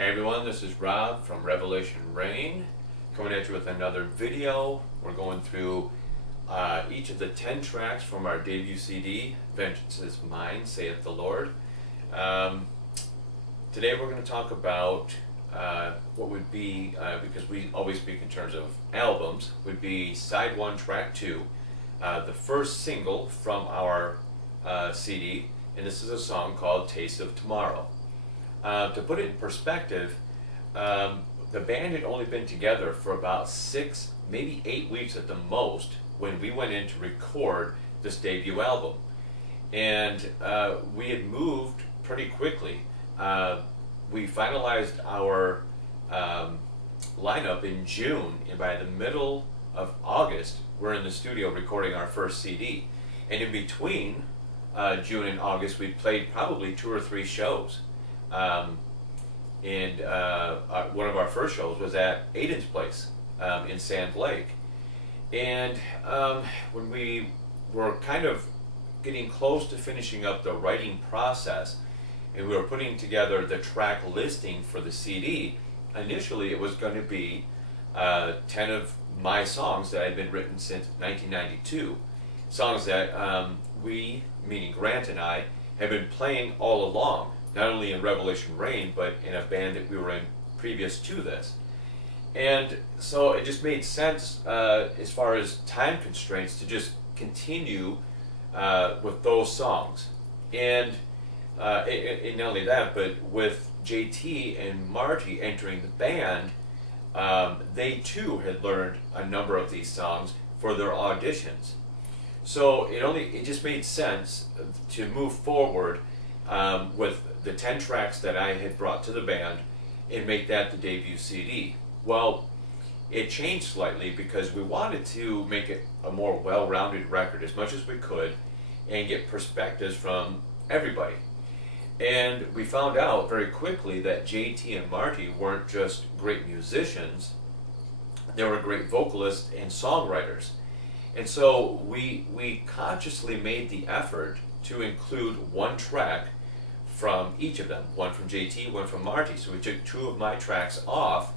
Hey everyone, this is Rob from Revelation Rain, coming at you with another video. We're going through each of the 10 tracks from our debut CD, Vengeance is Mine, saith the Lord. Today we're going to talk about what would be, because we always speak in terms of albums, would be Side 1, Track 2, the first single from our CD, and this is a song called Taste of Tomorrow. To put it in perspective, the band had only been together for about 6, maybe 8 weeks at the most when we went in to record this debut album. And we had moved pretty quickly. We finalized our lineup in June, and by the middle of August, we're in the studio recording our first CD. And in between June and August, we played probably 2 or 3 shows. One of our first shows was at Aiden's place in Sand Lake. And when we were kind of getting close to finishing up the writing process, and we were putting together the track listing for the CD, initially it was going to be 10 of my songs that had been written since 1992. Songs that we, meaning Grant and I, had been playing all along. Not only in Revelation Rain, but in a band that we were in previous to this. And so it just made sense as far as time constraints to just continue with those songs. And not only that, but with JT and Marty entering the band, they too had learned a number of these songs for their auditions. So it just made sense to move forward with the 10 tracks that I had brought to the band and make that the debut CD. Well, it changed slightly because we wanted to make it a more well-rounded record as much as we could and get perspectives from everybody. And we found out very quickly that JT and Marty weren't just great musicians, they were great vocalists and songwriters. And so we consciously made the effort to include one track from each of them, one from JT, one from Marty. So we took 2 of my tracks off,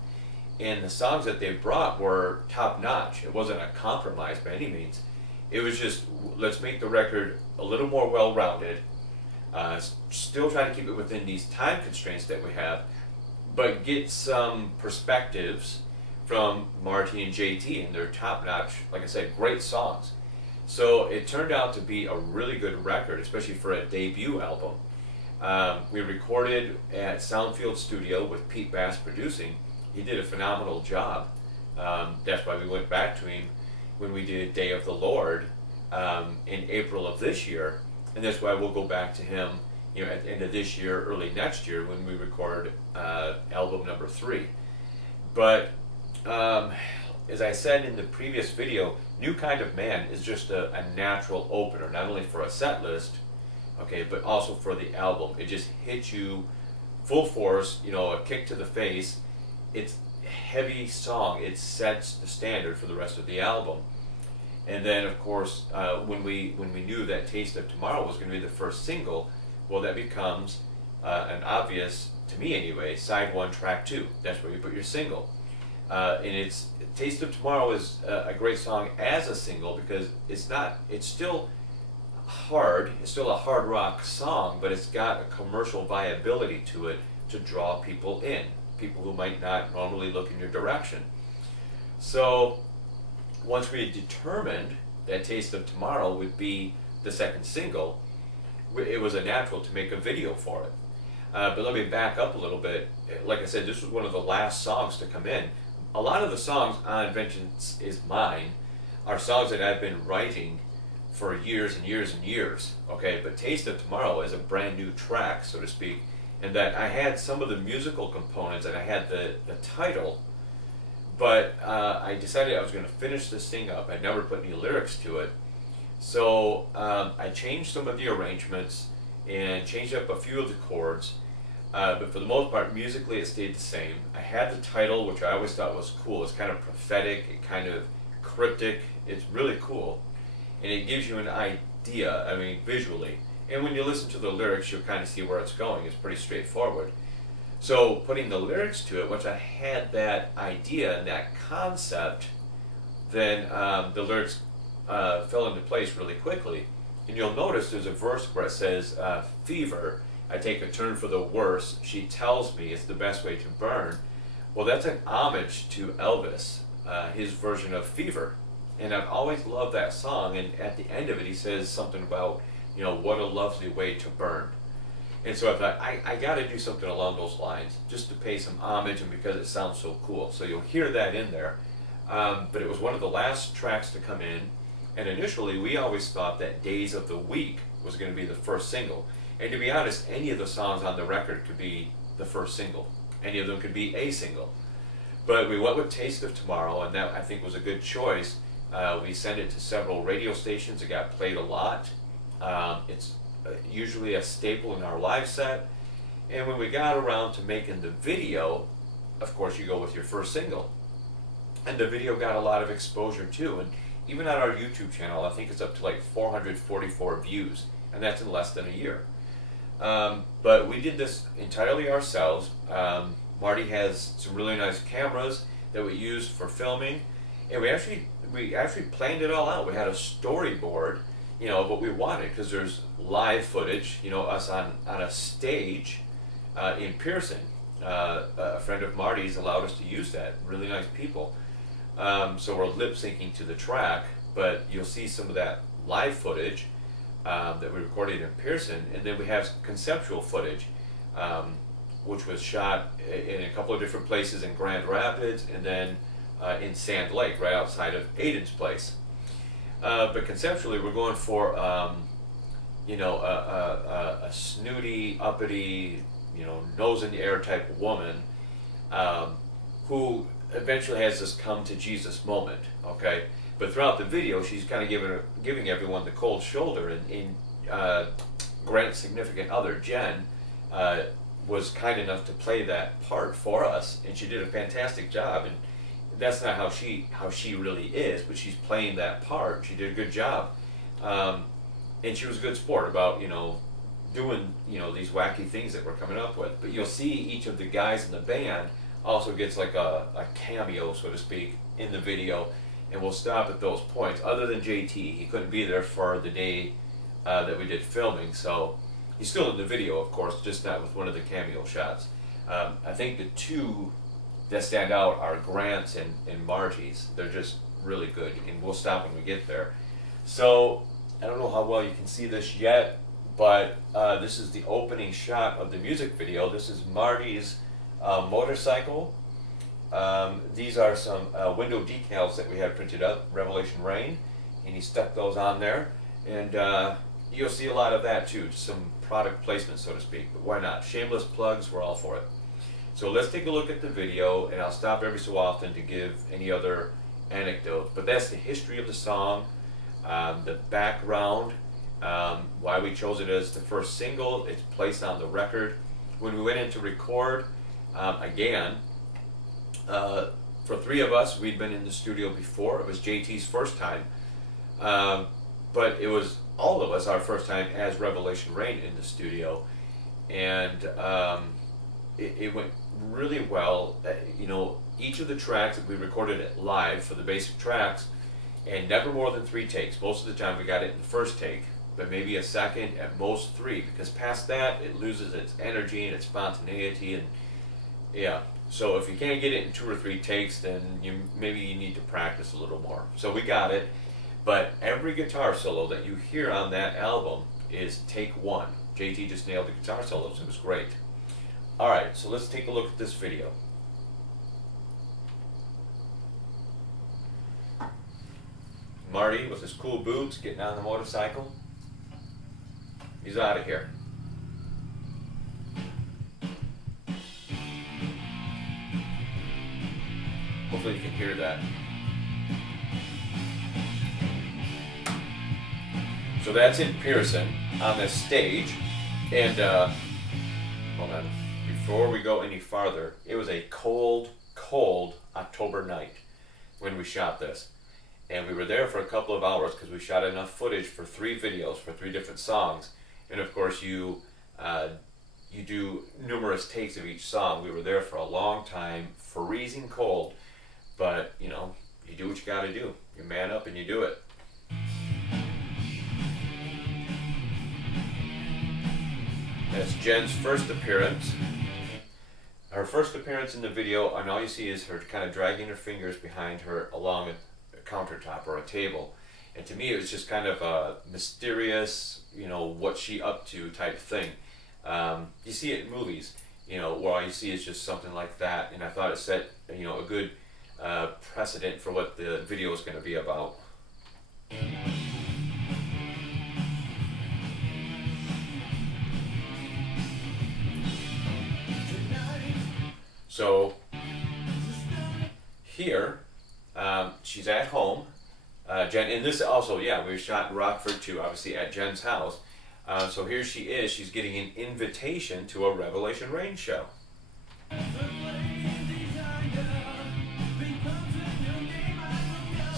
and the songs that they brought were top-notch. It wasn't a compromise by any means. It was just, let's make the record a little more well-rounded, still try to keep it within these time constraints that we have, but get some perspectives from Marty and JT, and they're top-notch, like I said, great songs. So it turned out to be a really good record, especially for a debut album. We recorded at Soundfield Studio with Pete Bass producing. He did a phenomenal job. That's why we went back to him when we did Day of the Lord in April of this year, and that's why we'll go back to him, at the end of this year, early next year, when we record album number 3. But as I said in the previous video, New Kind of Man is just a natural opener, not only for a set list, okay, but also for the album. It just hits you full force, a kick to the face. It's a heavy song. It sets the standard for the rest of the album. And then, of course, when we knew that Taste of Tomorrow was going to be the first single, well, that becomes an obvious, to me anyway, Side 1, Track 2. That's where you put your single. And Taste of Tomorrow is a great song as a single because it's still hard. It's still a hard rock song, but it's got a commercial viability to it to draw people in, people who might not normally look in your direction. So once we determined that Taste of Tomorrow would be the second single, it was a natural to make a video for it. But let me back up a little bit. Like I said, this was one of the last songs to come in. A lot of the songs on Vengeance is Mine are songs that I've been writing for years and years and years, okay? But Taste of Tomorrow is a brand new track, so to speak, and that I had some of the musical components and I had the title, but I decided I was going to finish this thing up. I never put any lyrics to it. So I changed some of the arrangements and changed up a few of the chords, but for the most part, musically it stayed the same. I had the title, which I always thought was cool. It's kind of prophetic, kind of cryptic. It's really cool. And it gives you an idea, visually. And when you listen to the lyrics, you'll kind of see where it's going. It's pretty straightforward. So putting the lyrics to it, once I had that idea and that concept, then the lyrics fell into place really quickly. And you'll notice there's a verse where it says, fever, I take a turn for the worse, she tells me it's the best way to burn. Well, that's an homage to Elvis, his version of Fever. And I've always loved that song, and at the end of it he says something about, what a lovely way to burn. And so I thought, I got to do something along those lines, just to pay some homage and because it sounds so cool. So you'll hear that in there. But it was one of the last tracks to come in, and initially we always thought that Days of the Week was going to be the first single. And to be honest, any of the songs on the record could be the first single. Any of them could be a single. But we went with Taste of Tomorrow, and that I think was a good choice. We sent it to several radio stations. It got played a lot. It's usually a staple in our live set. And when we got around to making the video, of course you go with your first single. And the video got a lot of exposure too. And even on our YouTube channel, I think it's up to like 444 views. And that's in less than a year. But we did this entirely ourselves. Marty has some really nice cameras that we used for filming. And we actually planned it all out. We had a storyboard, of what we wanted, because there's live footage, us on a stage in Pearson. A friend of Marty's allowed us to use that. Really nice people. So we're lip syncing to the track, but you'll see some of that live footage that we recorded in Pearson, and then we have conceptual footage, which was shot in a couple of different places in Grand Rapids, and then in Sand Lake, right outside of Aiden's place. But conceptually, we're going for a snooty, uppity, nose in the air type of woman who eventually has this come to Jesus moment. Okay, but throughout the video, she's kind of giving everyone the cold shoulder, and Grant's significant other, Jen, was kind enough to play that part for us, and she did a fantastic job. And that's not how she really is, but she's playing that part. She did a good job, and she was a good sport about doing these wacky things that we're coming up with. But you'll see each of the guys in the band also gets like a cameo, so to speak, in the video, and we'll stop at those points. Other than JT, he couldn't be there for the day that we did filming, so he's still in the video, of course, just not with one of the cameo shots. I think the two that stand out are Grant's and Marty's. They're just really good, and we'll stop when we get there. So I don't know how well you can see this yet, but this is the opening shot of the music video. This is Marty's motorcycle. These are some window decals that we had printed up, Revelation Rain, and he stuck those on there. And you'll see a lot of that too, some product placement, so to speak, but why not? Shameless plugs, we're all for it. So let's take a look at the video, and I'll stop every so often to give any other anecdotes. But that's the history of the song, the background, why we chose it as the first single, its place on the record. When we went in to record, again, for three of us, we'd been in the studio before. It was JT's first time, but it was all of us our first time as Revelation Rain in the studio, and it went really well. Each of the tracks that we recorded it live for the basic tracks, and never more than 3 takes. Most of the time we got it in the first take, but maybe a second, at most 3, because past that it loses its energy and its spontaneity, and yeah. So if you can't get it in 2 or 3 takes, then maybe you need to practice a little more. So we got it, but every guitar solo that you hear on that album is take 1. JT just nailed the guitar solos. It was great. Alright, so let's take a look at this video. Marty with his cool boots getting on the motorcycle. He's out of here. Hopefully you can hear that. So that's in Pearson on this stage, and hold on. Before we go any farther, it was a cold, cold October night when we shot this, and we were there for a couple of hours because we shot enough footage for 3 videos for 3 different songs, and of course you you do numerous takes of each song. We were there for a long time, freezing cold, but you know, you do what you gotta do. You man up and you do it. That's Jen's first appearance. Her first appearance in the video, and all you see is her kind of dragging her fingers behind her along a countertop or a table. And to me, it was just kind of a mysterious, you know, what's she up to type thing. You see it in movies, you know, where all you see is just something like that. And I thought it set, you know, a good precedent for what the video is going to be about. So here, she's at home. Jen, and this also, yeah, we shot in Rockford too, obviously at Jen's house. So here she is, she's getting an invitation to a Revelation Rain show. So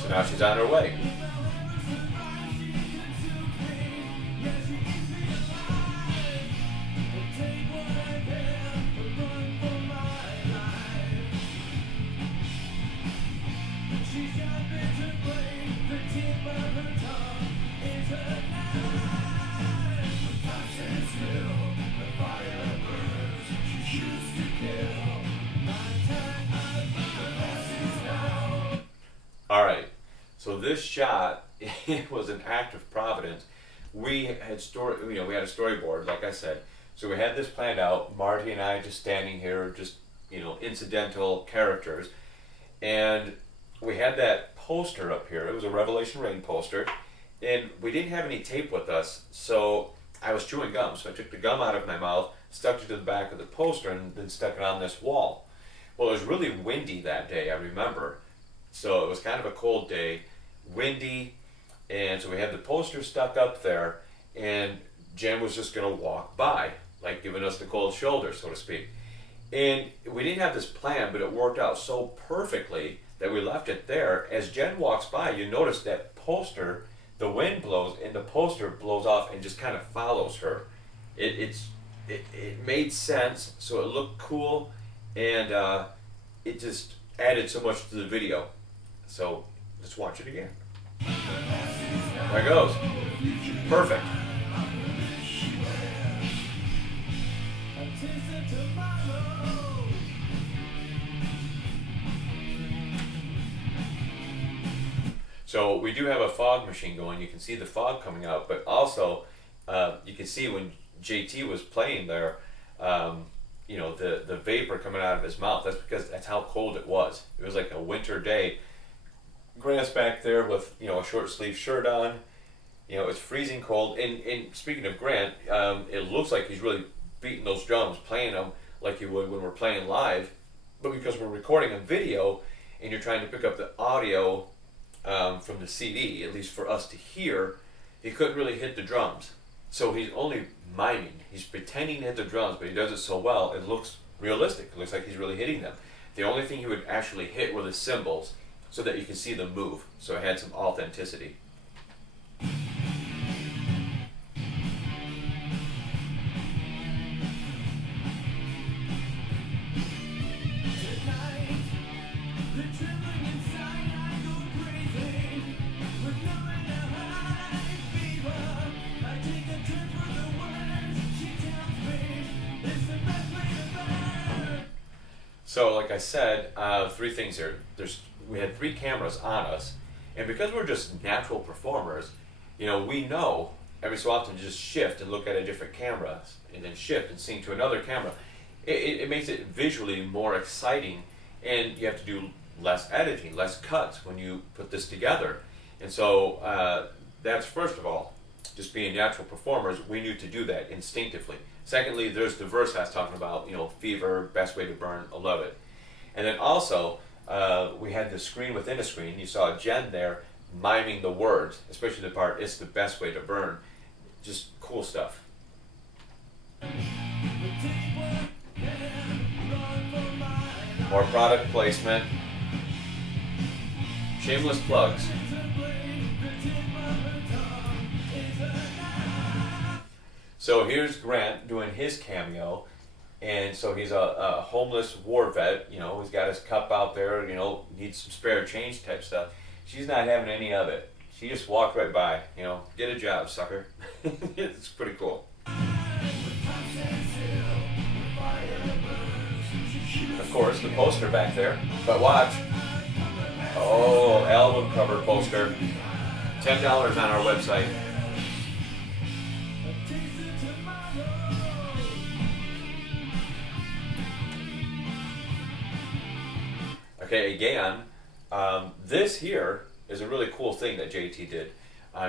now she's on her way. Alright, so this shot, it was an act of providence. We had we had a storyboard, like I said. So we had this planned out, Marty and I just standing here, just, you know, incidental characters. And we had that poster up here. It was a Revelation Rain poster. And we didn't have any tape with us, so I was chewing gum. So I took the gum out of my mouth, stuck it to the back of the poster, and then stuck it on this wall. Well, it was really windy that day, I remember. So it was kind of a cold day, windy, and so we had the poster stuck up there, and Jen was just going to walk by, like giving us the cold shoulder, so to speak. And we didn't have this plan, but it worked out so perfectly that we left it there. As Jen walks by, you notice that poster, the wind blows, and the poster blows off and just kind of follows her. It made sense, so it looked cool, and it just added so much to the video. So let's watch it again. There it goes. Perfect. So we do have a fog machine going. You can see the fog coming out, but also you can see when JT was playing there, you know, the vapor coming out of his mouth. That's because that's how cold it was. It was like a winter day. Grant's back there with, you know, a short sleeve shirt on. You know, it's freezing cold. And speaking of Grant, it looks like he's really beating those drums, playing them like you would when we're playing live. But because we're recording a video and you're trying to pick up the audio from the CD, at least for us to hear, he couldn't really hit the drums. So he's only miming. He's pretending to hit the drums, but he does it so well, it looks realistic. It looks like he's really hitting them. The only thing he would actually hit were the cymbals so that you can see them move. So it had some authenticity. So like I said, three things here. We had 3 cameras on us, and because we're just natural performers, you know, we know every so often to just shift and look at a different camera, and then shift and sync to another camera. It makes it visually more exciting, and you have to do less editing, less cuts when you put this together. And so that's first of all, just being natural performers, we knew to do that instinctively. Secondly, there's the verse I was talking about, you know, fever, best way to burn, I love it. And then also, we had the screen within a screen. You saw Jen there miming the words, especially the part, it's the best way to burn. Just cool stuff. More product placement. Shameless plugs. So here's Grant doing his cameo, and so he's a homeless war vet. You know, he's got his cup out there. You know, needs some spare change type stuff. She's not having any of it. She just walked right by. You know, get a job, sucker. It's pretty cool. Of course, the poster back there. But watch. Oh, album cover poster. $10 on our website. Okay, again, this here is a really cool thing that JT did.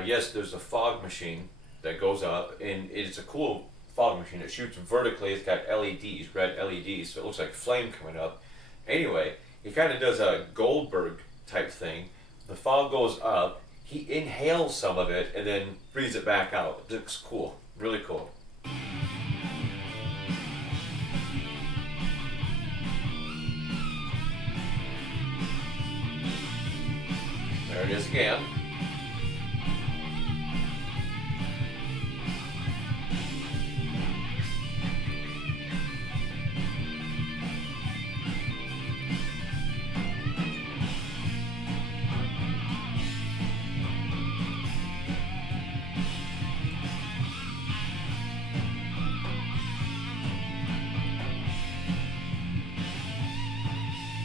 Yes, there's a fog machine that goes up, and it's a cool fog machine. It shoots vertically. It's got LEDs, red LEDs, so it looks like flame coming up. Anyway, he kind of does a Goldberg type thing. The fog goes up. He inhales some of it and then breathes it back out. It looks cool, really cool. There it is again.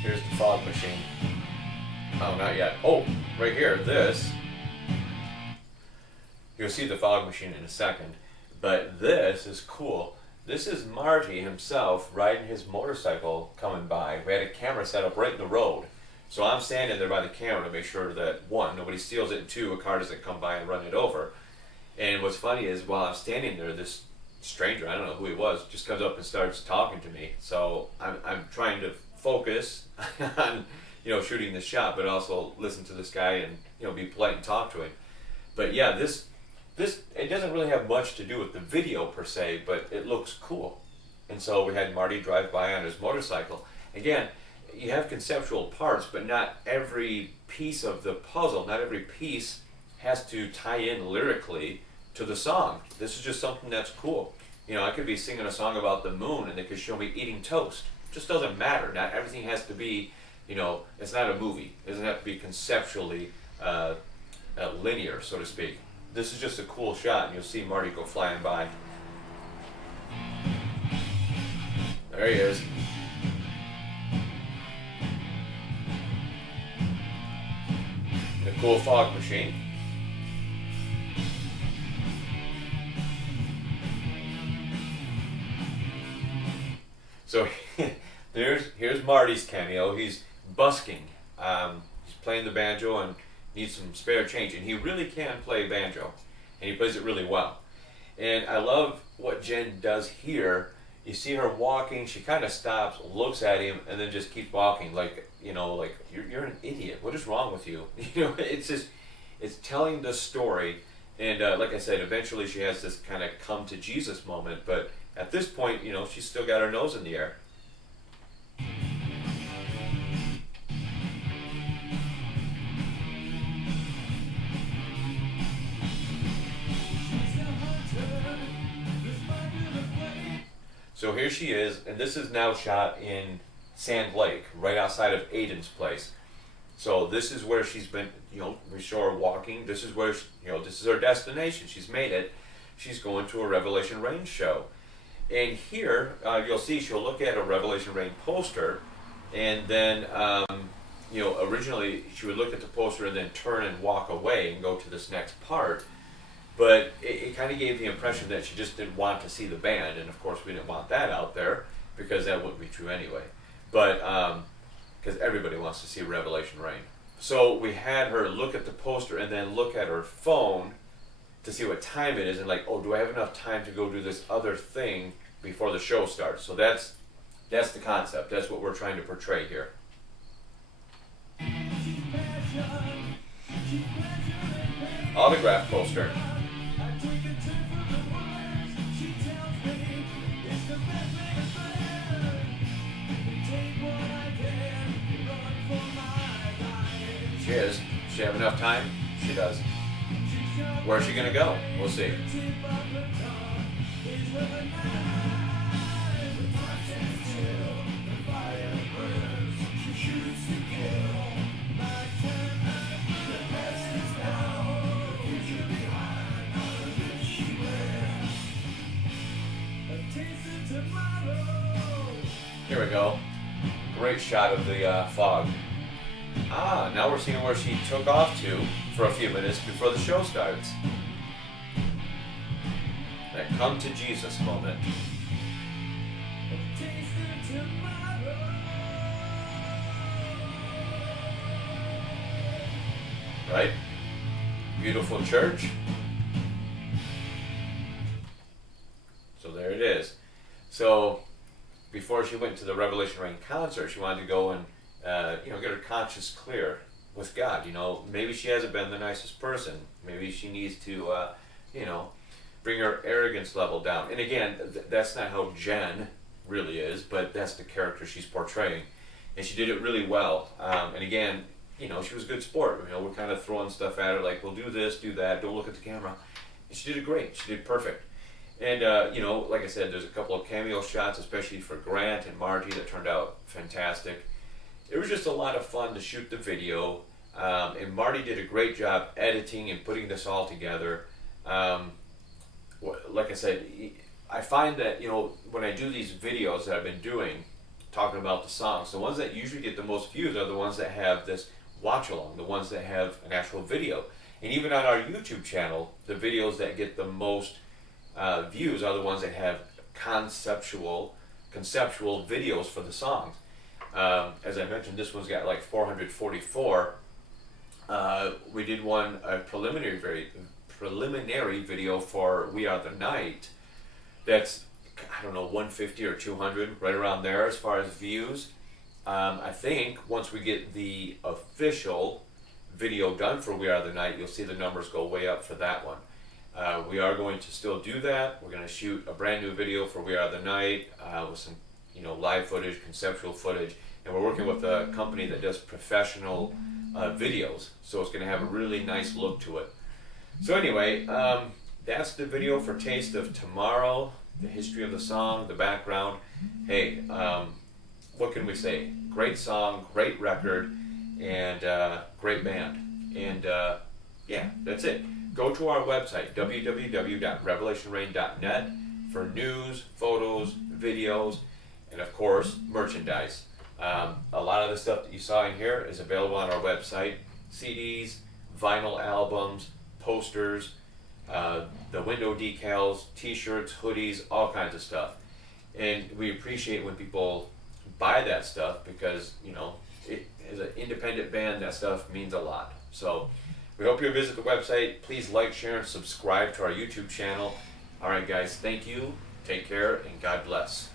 Here's the fog machine. Oh, not yet. Oh, right here, this. You'll see the fog machine in a second. But this is cool. This is Marty himself riding his motorcycle coming by. We had a camera set up right in the road. So I'm standing there by the camera to make sure that, one, nobody steals it, and two, a car doesn't come by and run it over. And what's funny is while I'm standing there, this stranger, I don't know who he was, just comes up and starts talking to me. So I'm trying to focus on, you know, shooting this shot, but also listen to this guy and, you know, be polite and talk to him. But yeah, this it doesn't really have much to do with the video per se, but it looks cool. And so we had Marty drive by on his motorcycle. Again, you have conceptual parts, but not every piece of the puzzle, not every piece has to tie in lyrically to the song. This is just something that's cool. You know, I could be singing a song about the moon and they could show me eating toast. It just doesn't matter. Not everything has to be, you know, it's not a movie. It doesn't have to be conceptually linear, so to speak. This is just a cool shot, and you'll see Marty go flying by. There he is. The cool fog machine. So here's Marty's cameo. He's busking. He's playing the banjo and needs some spare change, and he really can play banjo, and he plays it really well. And I love what Jen does here. You see her walking, she kind of stops, looks at him, and then just keeps walking like, you know, like, you're an idiot. What is wrong with you? You know, it's just, it's telling the story. And like I said, eventually she has this kind of come to Jesus moment, but at this point, you know, she's still got her nose in the air. So here she is, and this is now shot in Sand Lake, right outside of Aiden's place. So this is where she's been, you know, we show her walking. This is where, you know, this is her destination. She's made it. She's going to a Revelation Rain show. And here, you'll see she'll look at a Revelation Rain poster, and then, you know, originally she would look at the poster and then turn and walk away and go to this next part. But it kind of gave the impression that she just didn't want to see the band, and of course we didn't want that out there, because that wouldn't be true anyway. But, because everybody wants to see Revelation Rain. So we had her look at the poster and then look at her phone to see what time it is, and like, oh, do I have enough time to go do this other thing before the show starts? So that's the concept. That's what we're trying to portray here. Autograph poster. She is. Does she have enough time? She does. Where's she gonna go? We'll see. Here we go. Great shot of the fog. Ah, now we're seeing where she took off to for a few minutes before the show starts. That come to Jesus moment. Right? Beautiful church. So there it is. So before she went to the Revelation Rain concert, she wanted to go and get her conscience clear with God. Maybe she hasn't been the nicest person. Maybe she needs to, bring her arrogance level down. And again, that's not how Jen really is, but that's the character she's portraying. And she did it really well. And again, she was a good sport. We're kind of throwing stuff at her like, we'll do this, do that, don't look at the camera. And she did it great. She did perfect. And, like I said, there's a couple of cameo shots, especially for Grant and Margie, that turned out fantastic. It was just a lot of fun to shoot the video. And Marty did a great job editing and putting this all together. Like I said, I find that, when I do these videos that I've been doing, talking about the songs, the ones that usually get the most views are the ones that have this watch along, the ones that have an actual video. And even on our YouTube channel, the videos that get the most views are the ones that have conceptual videos for the songs. As I mentioned, this one's got like 444. We did a preliminary video for We Are the Night. That's, I don't know, 150 or 200, right around there as far as views. I think once we get the official video done for We Are the Night, you'll see the numbers go way up for that one. We are going to still do that. We're going to shoot a brand new video for We Are the Night with some, live footage, conceptual footage, and we're working with a company that does professional videos, so it's going to have a really nice look to it. So anyway, that's the video for Taste of Tomorrow, the history of the song, the background. Hey, what can we say? Great song, great record, and great band. And yeah, that's it. Go to our website, www.revelationrain.net, for news, photos, videos, and of course, merchandise. A lot of the stuff that you saw in here is available on our website. CDs, vinyl albums, posters, the window decals, t-shirts, hoodies, all kinds of stuff. And we appreciate when people buy that stuff because, as an independent band, that stuff means a lot. So we hope you'll visit the website. Please like, share, and subscribe to our YouTube channel. All right, guys, thank you. Take care, and God bless.